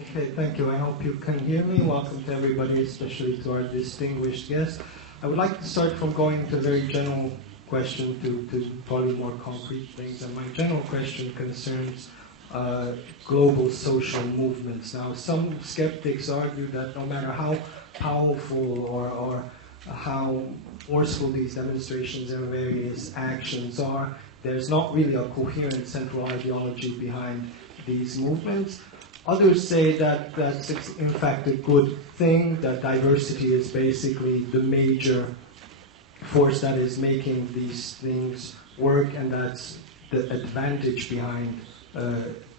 Okay, thank you. I hope you can hear me. Welcome to everybody, especially to our distinguished guests. I would like to start from going to a very general question to probably more concrete things. And my general question concerns global social movements. Now, some skeptics argue that no matter how powerful or how forceful these demonstrations and various actions are, there's not really a coherent central ideology behind these movements. Others say that that's in fact a good thing, that diversity is basically the major force that is making these things work, and that's the advantage behind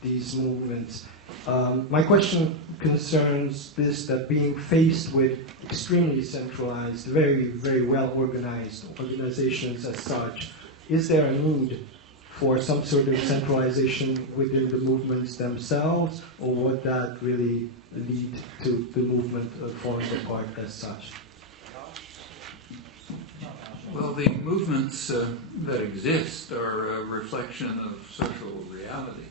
these movements. My question concerns this, that being faced with extremely centralized, very, very well organized organizations as such, is there a need for some sort of centralization within the movements themselves, or would that really lead to the movement falling apart as such? Well, the movements that exist are a reflection of social reality.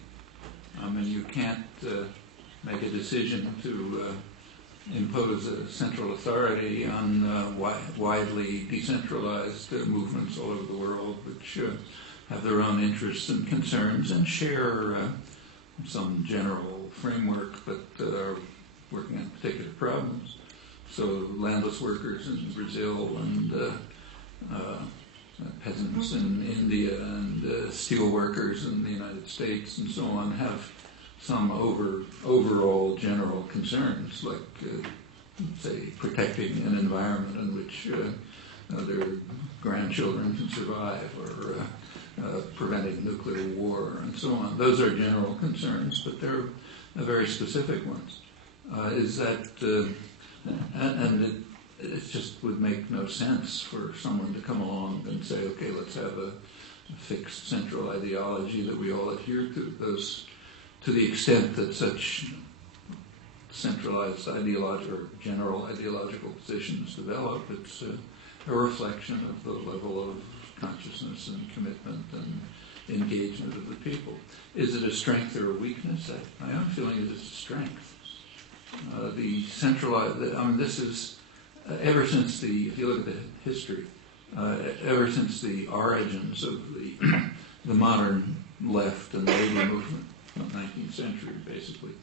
I mean, you can't make a decision to impose a central authority on widely decentralized movements all over the world, which have their own interests and concerns and share some general framework, but are working on particular problems. So landless workers in Brazil and peasants in India and steel workers in the United States and so on have some overall general concerns, like, say, protecting an environment in which their grandchildren can survive, or preventing nuclear war, and so on. Those are general concerns, but they're very specific ones. It just would make no sense for someone to come along and say, okay, let's have a fixed central ideology that we all adhere to. Those, to the extent that such centralized ideological or general ideological positions develop, it's a reflection of the level of consciousness and commitment and engagement of the people. Is it a strength or a weakness? My own feeling is it's a strength. The centralized, this is, ever since if you look at the history, ever since the origins of the modern left and labor movement, 19th century basically,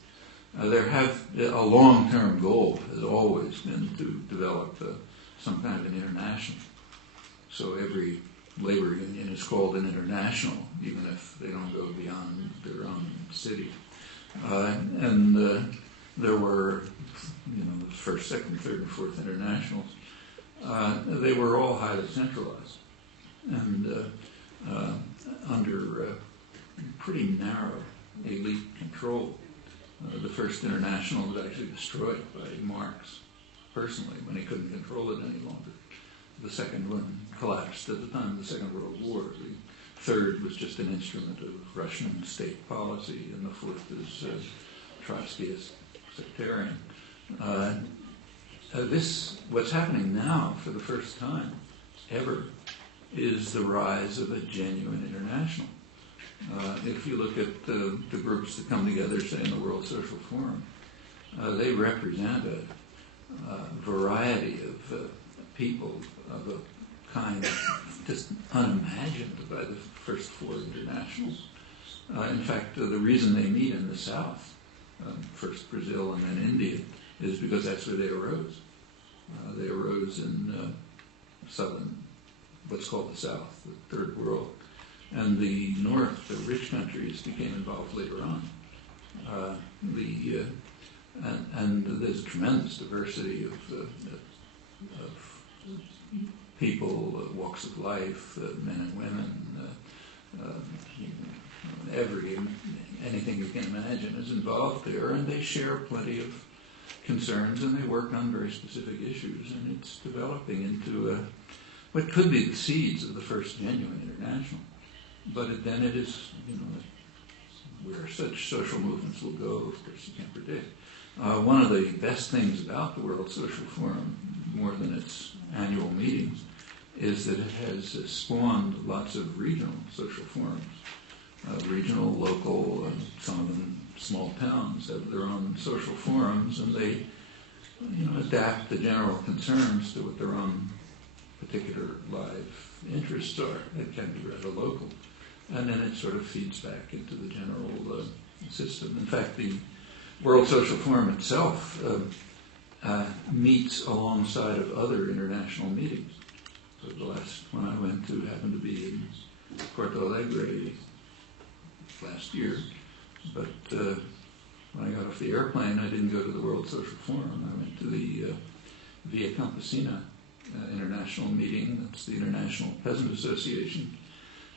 a long-term goal has always been to develop some kind of an international. So every labor union is called an international, even if they don't go beyond their own city. There were, the first, second, third, and fourth internationals. They were all highly centralized and under pretty narrow elite control. The first international was actually destroyed by Marx personally when he couldn't control it any longer. The second one collapsed at the time of the Second World War. The third was just an instrument of Russian state policy, and the fourth is Trotskyist sectarian. What's happening now for the first time ever is the rise of a genuine international. If you look at the groups that come together, say, in the World Social Forum, they represent a variety of people of a kind just unimagined by the first four internationals. In fact, the reason they meet in the South, first Brazil and then India, is because that's where they arose. They arose in southern, what's called the South, the Third World. And the North, the rich countries, became involved later on. And there's a tremendous diversity of people, walks of life, men and women, anything you can imagine is involved there, and they share plenty of concerns, and they work on very specific issues, and it's developing into what could be the seeds of the first genuine international. But then it is, where such social movements will go, of course, you can't predict. One of the best things about the World Social Forum, more than its annual meetings, is that it has spawned lots of regional social forums. Regional, local, some of them small towns have their own social forums, and they adapt the general concerns to what their own particular live interests are. It can be rather local. And then it sort of feeds back into the general system. In fact, the World Social Forum itself meets alongside of other international meetings. So the last one I went to happened to be in Porto Alegre last year. But when I got off the airplane, I didn't go to the World Social Forum. I went to the Via Campesina international meeting. That's the International Peasant Association,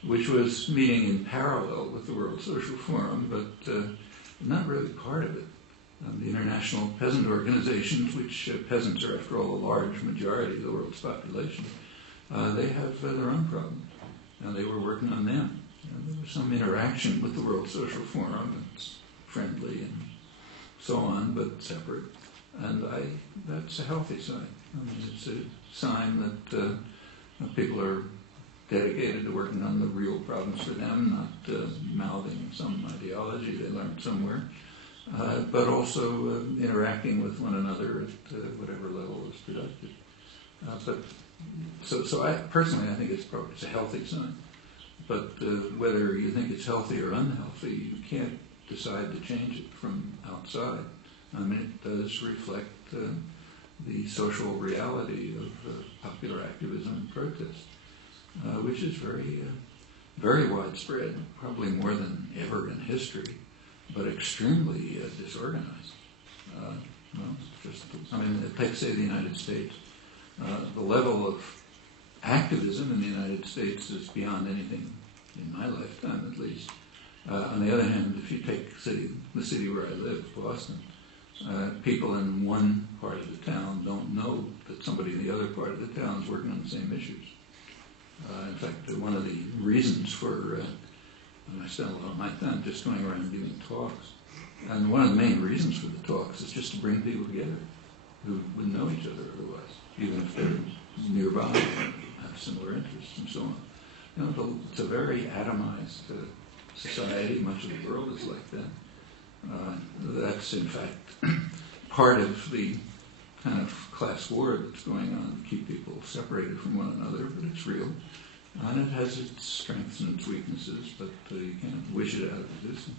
which was meeting in parallel with the World Social Forum, but not really part of it. The international peasant organizations, which peasants are, after all, a large majority of the world's population, they have their own problems, and they were working on them. And there was some interaction with the World Social Forum. It's friendly and so on, but separate. And that's a healthy sign. I mean, it's a sign that people are dedicated to working on the real problems for them, not mouthing some ideology they learned somewhere, but also interacting with one another at whatever level is productive. So I personally, I think it's a healthy sign. But whether you think it's healthy or unhealthy, you can't decide to change it from outside. I mean, it does reflect the social reality of popular activism and protest, which is very, very widespread, probably more than ever in history, but extremely disorganized. Take, say, the United States. The level of activism in the United States is beyond anything in my lifetime, at least. On the other hand, if you take the city where I live, Boston, people in one part of the town don't know that somebody in the other part of the town is working on the same issues. In fact, one of the reasons for, I spend a lot of my time just going around giving talks, and one of the main reasons for the talks is just to bring people together who wouldn't know each other otherwise, even if they're nearby and have similar interests and so on. It's a very atomized society. Much of the world is like that. That's, in fact, part of the kind of class war that's going on to keep people separated from one another, but it's real. And it has its strengths and its weaknesses, but you can't wish it out of existence.